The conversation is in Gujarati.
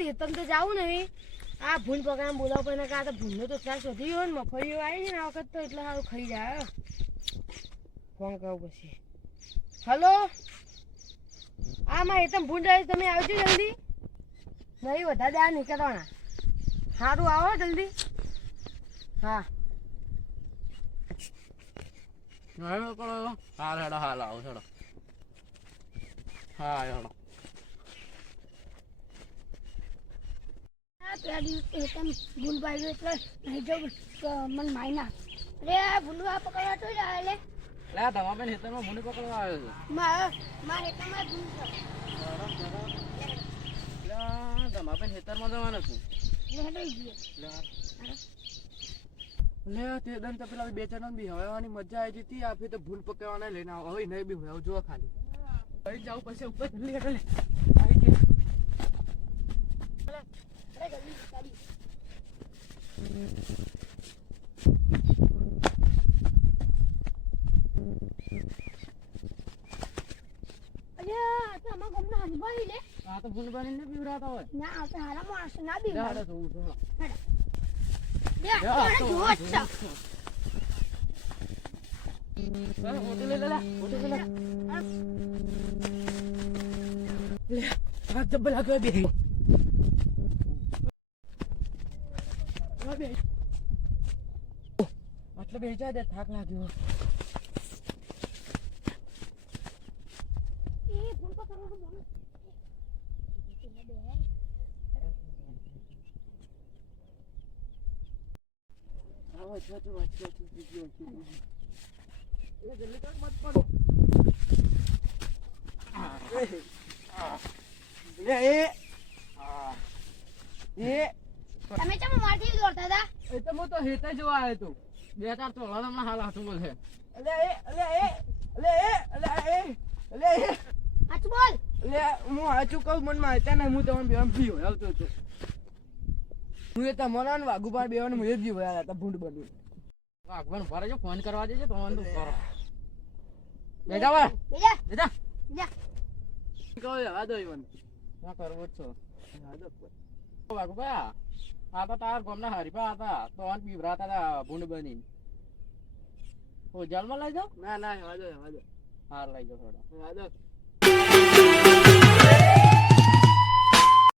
હેતમ તો જાવું નહીં આ ભૂન પકડાને બોલાવ પણ કા તો ભૂનનો તો ત્રાસ વધી ગયો ને મફળીઓ આવી છે ને આ વખત તો એટલે સારું ખાઈ જાય ફોન કહું પછી હલો આમાં હેતમ ભૂન જાય તમે આવજો જલ્દી નહીં વધારે આ નીકળવાના સારું આવો જલ્દી હા હાલ હેડો હાલ આવો હેડો હા હેડો ભૂલ પાડ્યું એટલે નહીં જાઉં મને માયના અરે ભૂલવા પકડવા તો જાય એટલે લે તમારે હેતરમાં ભૂંડી પકડવા આવ્યો છું મારા હેતરમાં ભૂલ છે તમારે હેતરમાં જવાનું છું લે તે દન તો પેલા બે જણ બી હવાની મજા આવી જતી આપી તો ભૂલ પકડવાના લઈને આવો હવે નહીં બી હોય જો ખાલી અહીં જાવ પછી ઉપર જલ્દી હેઠળ આવી ગઈ આ તો ભૂલ બનીને પીવડાતા હોય ના આપણે હારા માણસ ના બી હેડો તો ઉઠો એટલે બેચા દે થાક લાગ્યો તમે ચમ મારથી દોડતા હતા એ તો હું તો હેતે જોવા આવ્યો તો બે ચાર તો હમણાં હાલ હાથું બોલે હાચું બોલ હું હાચું કહું મને મારતા નહીં હું તમને બેવાન પીવો આવતો હતો હું એ તમારા ને વાઘુપાર બેવાન હું એ જ જીવ્યા હતા ભૂંડ બન્યું વાઘવાન ભરે છે ફોન કરવા દેજો તમને તો કરો બેજા વા બેજા બેજા જા કહો હવા દો ઈવન ના કરવો જ છો વાઘુપા આ તો તાર ગામના હરીફા હતા તો આન પીવરાતા હતા ભૂંડ બની ઓ જલમાં લઈ જાઓ ના હવા દો હાર લઈ જાઓ થોડા હવા દો